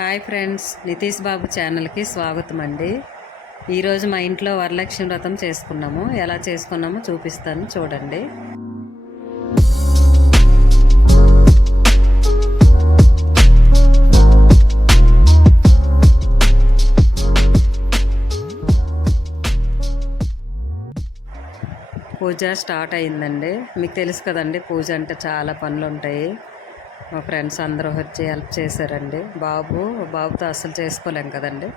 Hi friends Nitish బాబు ఛానల్కి స్వాగతం అండి. ఈరోజు మా ఇంట్లో వరలక్ష్మి వ్రతం చేసుకున్నాము. ఎలా చేసుకున్నామో చూపిస్తాను చూడండి. పూజ స్టార్ట్ అయిందండి. మీకు తెలుసు కదండి పూజ అంటే చాలా పనులు ఉంటాయి. మా ఫ్రెండ్స్ అందరూ వచ్చి హెల్ప్ చేశారండి. బాబు బాబుతో అసలు చేసుకోలేం కదండి.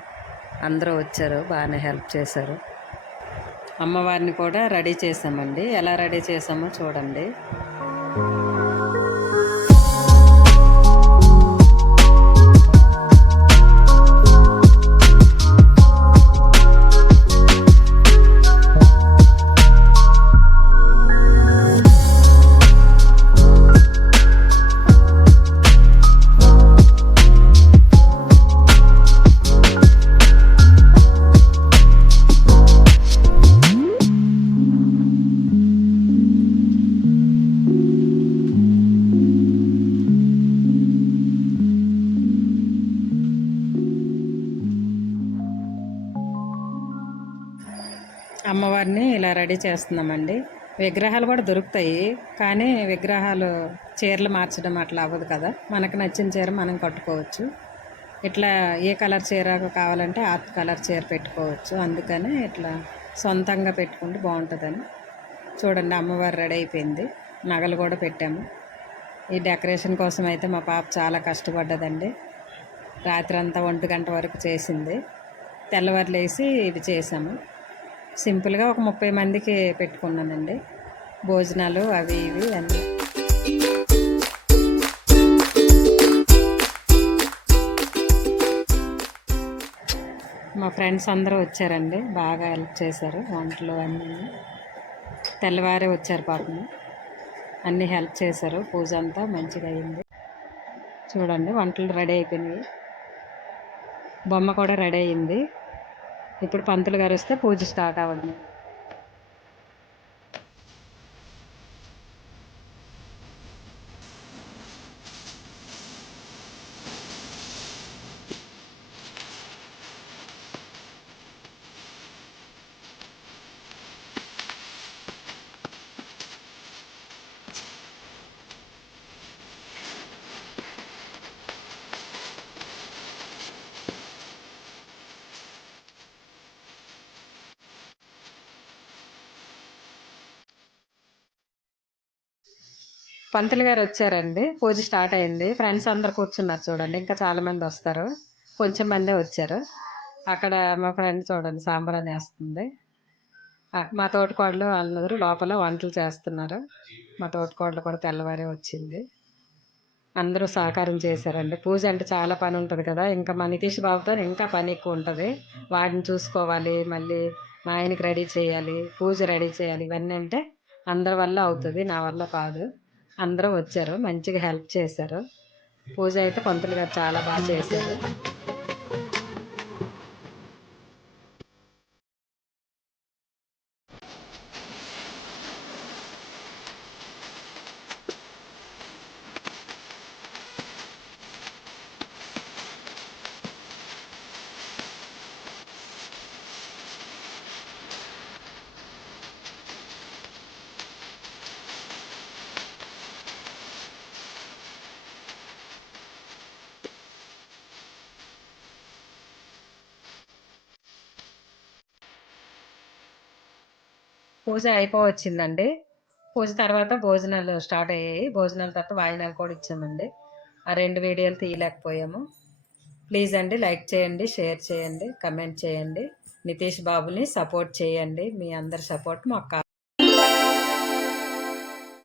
అందరూ వచ్చారు బాగానే హెల్ప్ చేశారు. అమ్మవారిని కూడా రెడీ చేసామండి ఎలా రెడీ చేసామో చూడండి. అమ్మవారిని ఇలా రెడీ చేస్తున్నామండి. విగ్రహాలు కూడా దొరుకుతాయి కానీ విగ్రహాలు చీరలు మార్చడం అట్లా అవ్వదు కదా. మనకు నచ్చిన చీర మనం కట్టుకోవచ్చు. ఇట్లా ఏ కలర్ చీర కావాలంటే ఆ కలర్ చీర పెట్టుకోవచ్చు. అందుకని ఇట్లా సొంతంగా పెట్టుకుంటే బాగుంటుందని. చూడండి అమ్మవారు రెడీ అయిపోయింది. నగలు కూడా పెట్టాము. ఈ డెకరేషన్ కోసం అయితే మా పాప చాలా కష్టపడ్డదండి. రాత్రి అంతా ఒంటి గంట వరకు చేసింది. తెల్లవారులేసి ఇది చేసాము. సింపుల్గా ఒక ముప్పై మందికి పెట్టుకున్నానండి. భోజనాలు అవి ఇవి అన్నీ. మా ఫ్రెండ్స్ అందరూ వచ్చారండి. బాగా హెల్ప్ చేశారు వంటలు అన్నీ. తెల్లవారే వచ్చారు పాపం. అన్నీ హెల్ప్ చేశారు. పూజ అంతా మంచిగా అయింది. చూడండి వంటలు రెడీ అయిపోయినాయి. బొమ్మ కూడా రెడీ అయింది. ఇప్పుడు పంతులు గారు వస్తే పూజ స్టార్ట్ అవ్వడం పంతులు గారు వచ్చారండి. పూజ స్టార్ట్ అయింది. ఫ్రెండ్స్ అందరు కూర్చున్నారు చూడండి. ఇంకా చాలా మంది వస్తారు. కొంచెం మందే వచ్చారు. అక్కడ మా ఫ్రెండ్ చూడండి సాంబ్రాన్ని వేస్తుంది. మా తోటకోడలు అందరూ లోపల వంటలు చేస్తున్నారు. మా తోటికోడలు కూడా తెల్లవారే వచ్చింది. అందరూ సహకారం చేశారండి. పూజ అంటే చాలా పని ఉంటుంది కదా. ఇంకా మా నితీష్ బాబుతో ఇంకా పని ఎక్కువ ఉంటుంది. వాడిని చూసుకోవాలి మళ్ళీ మా ఆయనకి రెడీ చేయాలి పూజ రెడీ చేయాలి. ఇవన్నీ అంటే అందరి వల్ల అవుతుంది నా వల్ల కాదు. అందరూ వచ్చారు మంచిగా హెల్ప్ చేశారు. పూజ అయితే పంతులు గారు చాలా బాగా చేశారు. పూజ అయిపోవచ్చిందండి. పూజ తర్వాత భోజనాలు స్టార్ట్ అయ్యాయి. భోజనాల తర్వాత వాయినాలు కూడా ఇచ్చామండి. ఆ రెండు వీడియోలు తీయలేకపోయాము. ప్లీజ్ అండి లైక్ చేయండి షేర్ చేయండి కమెంట్ చేయండి. నితీష్ బాబుని సపోర్ట్ చేయండి. మీ అందరి సపోర్ట్ మాకు